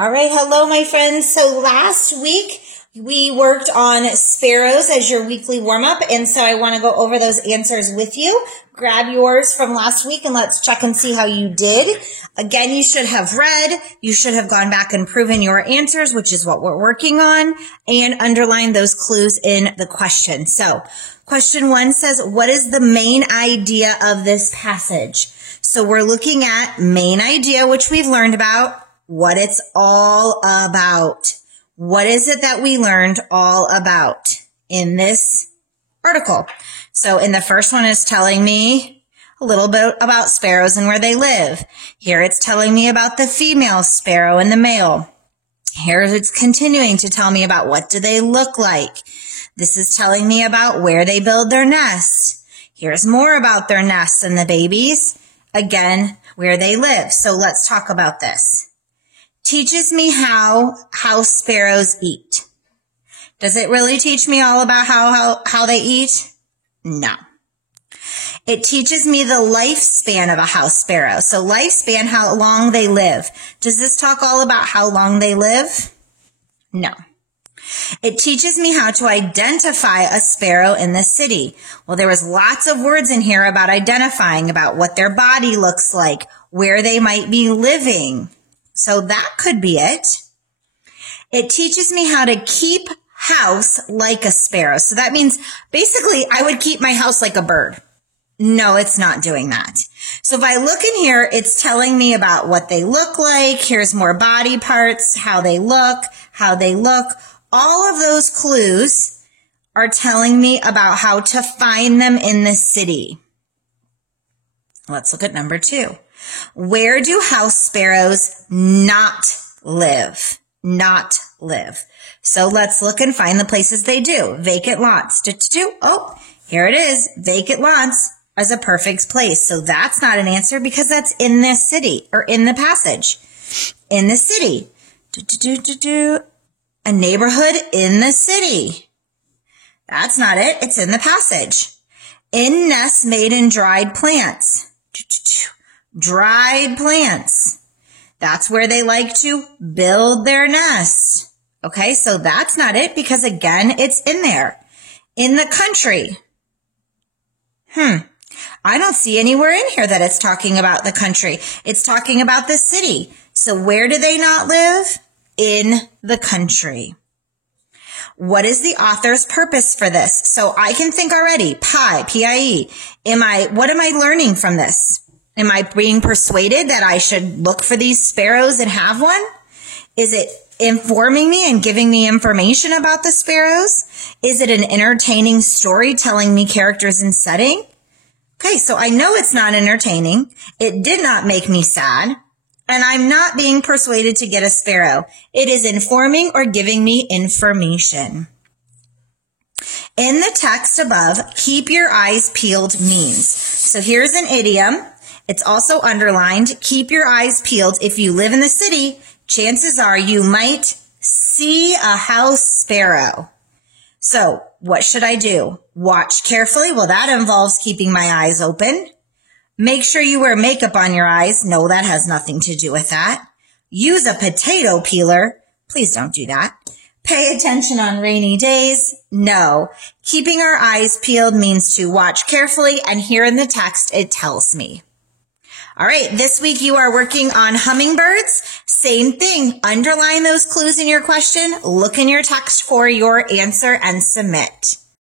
All right. Hello, my friends. So last week we worked on sparrows as your weekly warm-up. And so I want to go over those answers with you. Grab yours from last week and let's check and see how you did. Again, you should have read, you should have gone back and proven your answers, which is what we're working on, and underline those clues in the question. So question 1 says, what is the main idea of this passage? So we're looking at main idea, which we've learned about, what it's all about. What is it that we learned all about in this article? So in the first one is telling me a little bit about sparrows and where they live. Here it's telling me about the female sparrow and the male. Here it's continuing to tell me about what do they look like. This is telling me about where they build their nests. Here's more about their nests and the babies. Again, where they live. So let's talk about this. Teaches me how house sparrows eat. Does it really teach me all about how they eat? No. It teaches me the lifespan of a house sparrow. So lifespan, how long they live. Does this talk all about how long they live? No. It teaches me how to identify a sparrow in the city. Well, there was lots of words in here about identifying, about what their body looks like, where they might be living. So that could be it. It teaches me how to keep house like a sparrow. So that means basically I would keep my house like a bird. No, it's not doing that. So if I look in here, it's telling me about what they look like. Here's more body parts, how they look. All of those clues are telling me about how to find them in the city. Let's look at number 2. Where do house sparrows not live? Not live. So let's look and find the places they do. Vacant lots. Oh, here it is. Vacant lots is a perfect place. So that's not an answer because that's in this city or in the passage. In the city. A neighborhood in the city. That's not it. It's in the passage. In nests made in dried plants. Dried plants. That's where they like to build their nests. Okay, so that's not it because again, it's in there. In the country. I don't see anywhere in here that it's talking about the country. It's talking about the city. So where do they not live? In the country. What is the author's purpose for this? So I can think already, P-I-E. What am I learning from this? Am I being persuaded that I should look for these sparrows and have one? Is it informing me and giving me information about the sparrows? Is it an entertaining story telling me characters and setting? Okay, so I know it's not entertaining. It did not make me sad. And I'm not being persuaded to get a sparrow. It is informing or giving me information. In the text above, keep your eyes peeled means. So here's an idiom. It's also underlined. Keep your eyes peeled. If you live in the city, chances are you might see a house sparrow. So what should I do? Watch carefully. Well, that involves keeping my eyes open. Make sure you wear makeup on your eyes. No, that has nothing to do with that. Use a potato peeler. Please don't do that. Pay attention on rainy days. No. Keeping our eyes peeled means to watch carefully, and here in the text, it tells me. All right, this week you are working on hummingbirds. Same thing. Underline those clues in your question. Look in your text for your answer and submit.